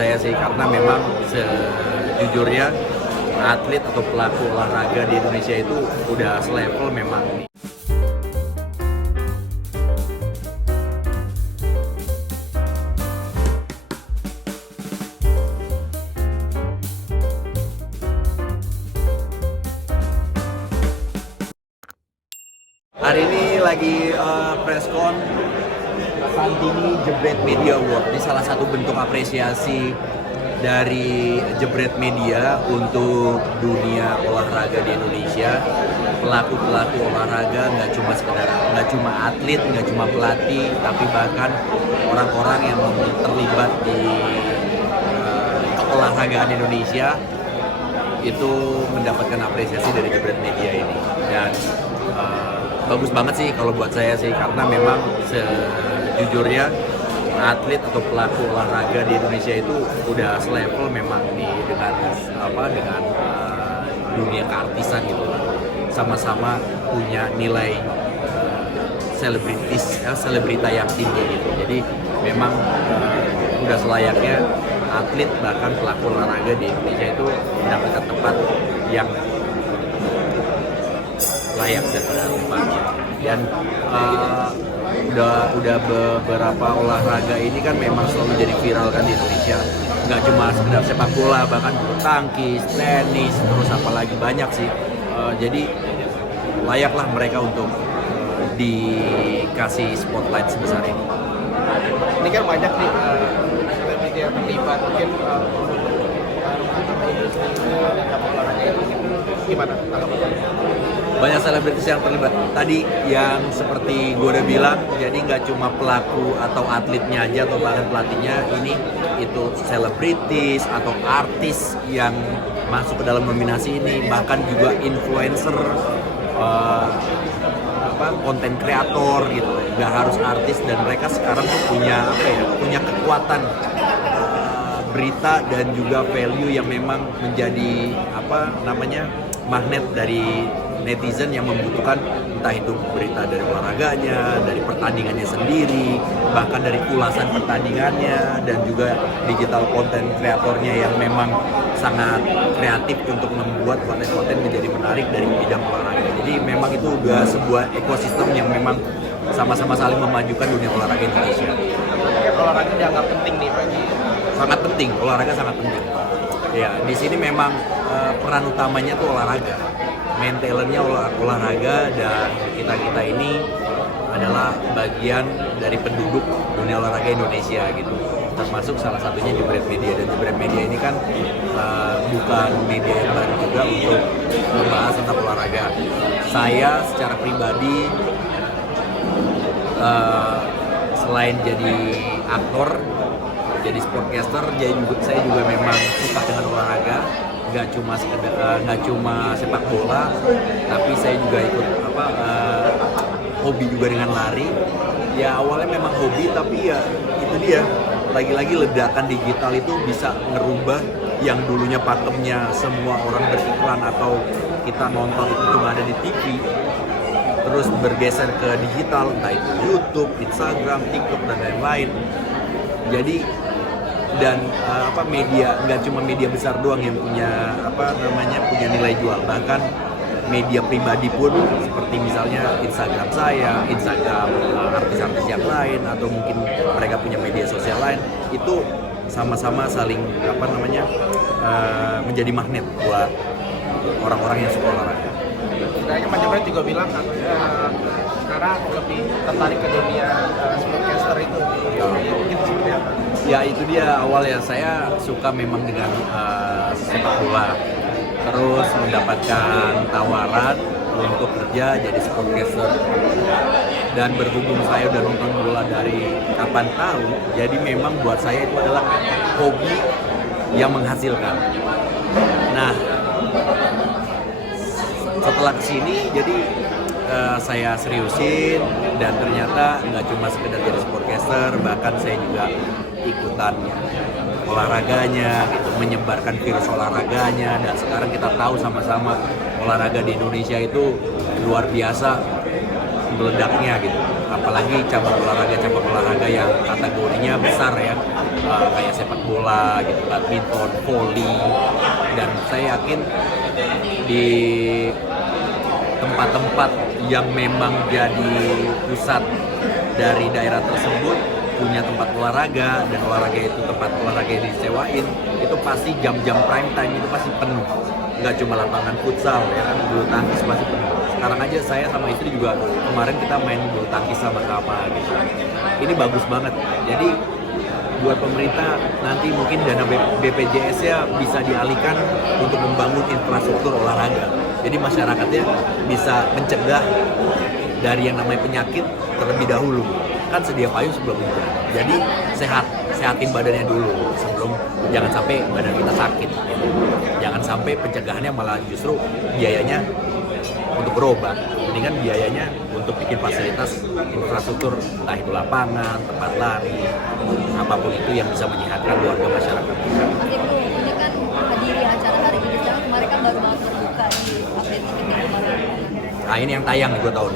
saya sih, karena memang sejujurnya atlet atau pelaku olahraga di Indonesia itu udah selevel memang. Hari ini lagi preskon Santini Jebret Media Award. Ini salah satu bentuk apresiasi dari Jebret Media untuk dunia olahraga di Indonesia. Pelaku-pelaku olahraga nggak cuma atlet, nggak cuma pelatih, tapi bahkan orang-orang yang terlibat di keolahragaan Indonesia itu mendapatkan apresiasi dari Jebret Media ini. Dan bagus banget sih kalau buat saya sih, karena memang sejujurnya atlet atau pelaku olahraga di Indonesia itu udah selevel memang dengan dunia keartisan gitu, sama-sama punya nilai selebrita yang tinggi gitu. Jadi memang udah selayaknya atlet bahkan pelaku olahraga di Indonesia itu mendapatkan tempat yang layak dan pada tempatnya. Dan udah beberapa olahraga ini kan memang selalu jadi viral kan di Indonesia. Nggak cuma sekedar sepak bola, bahkan bulu tangkis, tenis, terus apalagi banyak sih. Jadi layaklah mereka untuk dikasih spotlight sebesar ini. Ini kan banyak nih selebriti yang terlibat, mungkin olahraga ini gimana tanggapannya? Banyak selebritis yang terlibat. Tadi yang seperti gue udah bilang, jadi nggak cuma pelaku atau atletnya aja atau bahkan pelatihnya, itu selebritis atau artis yang masuk ke dalam nominasi ini, bahkan juga influencer, konten kreator gitu. Nggak harus artis, dan mereka sekarang tuh punya kekuatan berita dan juga value yang memang menjadi magnet dari netizen yang membutuhkan, entah itu berita dari olahraganya, dari pertandingannya sendiri, bahkan dari ulasan pertandingannya, dan juga digital content kreatornya yang memang sangat kreatif untuk membuat konten-konten menjadi menarik dari bidang olahraga. Jadi memang itu udah sebuah ekosistem yang memang sama-sama saling memajukan dunia olahraga Indonesia. Olahraga dianggap penting nih bagi. Sangat penting, olahraga sangat penting. Ya, di sini memang peran utamanya tuh olahraga. Main talentnya olahraga, dan kita ini adalah bagian dari penduduk dunia olahraga Indonesia gitu. Termasuk salah satunya Jebret Media, dan Jebret Media ini kan bukan media yang baru juga untuk membahas tentang olahraga. Saya secara pribadi selain jadi aktor, jadi sportcaster, saya juga memang suka dengan olahraga. Nggak cuma sepak bola, tapi saya juga ikut hobi juga dengan lari. Ya awalnya memang hobi, tapi ya itu dia, lagi-lagi ledakan digital itu bisa ngerubah yang dulunya pakemnya semua orang beriklan atau kita nonton itu cuma ada di TV, terus bergeser ke digital, entah itu YouTube, Instagram, TikTok, dan lain-lain. Jadi media nggak cuma media besar doang yang punya punya nilai jual, bahkan media pribadi pun, seperti misalnya Instagram saya, Instagram artis-artis yang lain, atau mungkin mereka punya media sosial lain, itu sama-sama saling menjadi magnet buat orang-orang yang suka olahraga. Kayaknya Mas Jebret juga bilang sekarang lebih tertarik ke dunia sportcaster itu. Mungkin seperti apa? Ya itu dia, awalnya saya suka memang dengan sepak bola, terus mendapatkan tawaran untuk kerja jadi sportcaster, dan berhubung saya udah nonton bola dari kapan tahu, jadi memang buat saya itu adalah hobi yang menghasilkan. Nah, setelah kesini jadi saya seriusin, dan ternyata nggak cuma sekedar jadi sportcaster, bahkan saya juga ikutan olahraganya gitu, menyebarkan virus olahraganya. Dan sekarang kita tahu sama-sama olahraga di Indonesia itu luar biasa meledaknya gitu. apalagi cabang olahraga yang kategorinya besar ya, kayak sepak bola gitu, badminton, volley, dan saya yakin di tempat-tempat yang memang jadi pusat dari daerah tersebut punya tempat olahraga, dan olahraga itu tempat olahraga yang disewain itu pasti jam-jam prime time itu pasti penuh. Nggak cuma lapangan futsal ya kan, bulu tangkis pasti penuh. Sekarang aja saya sama istri juga kemarin kita main bulu tangkis sama-sama gitu. Ini bagus banget. Jadi buat pemerintah nanti mungkin dana BPJS-nya bisa dialihkan untuk membangun infrastruktur olahraga. Jadi masyarakatnya bisa mencegah dari yang namanya penyakit terlebih dahulu. Kan sedia payung sebelum hujan. Jadi sehatin badannya dulu sebelum, jangan sampai badan kita sakit. Jangan sampai pencegahannya malah justru biayanya untuk berobat, mendingan biayanya untuk bikin fasilitas infrastruktur, entah itu lapangan, tempat lari, apapun itu yang bisa menyehatkan warga masyarakat. Mas Ibnu, ini kan hadiri acara Hari Kebijakan kemarin kan baru banget terbuka di update TV kemarin. Nah ini yang tayang nih gue tahun.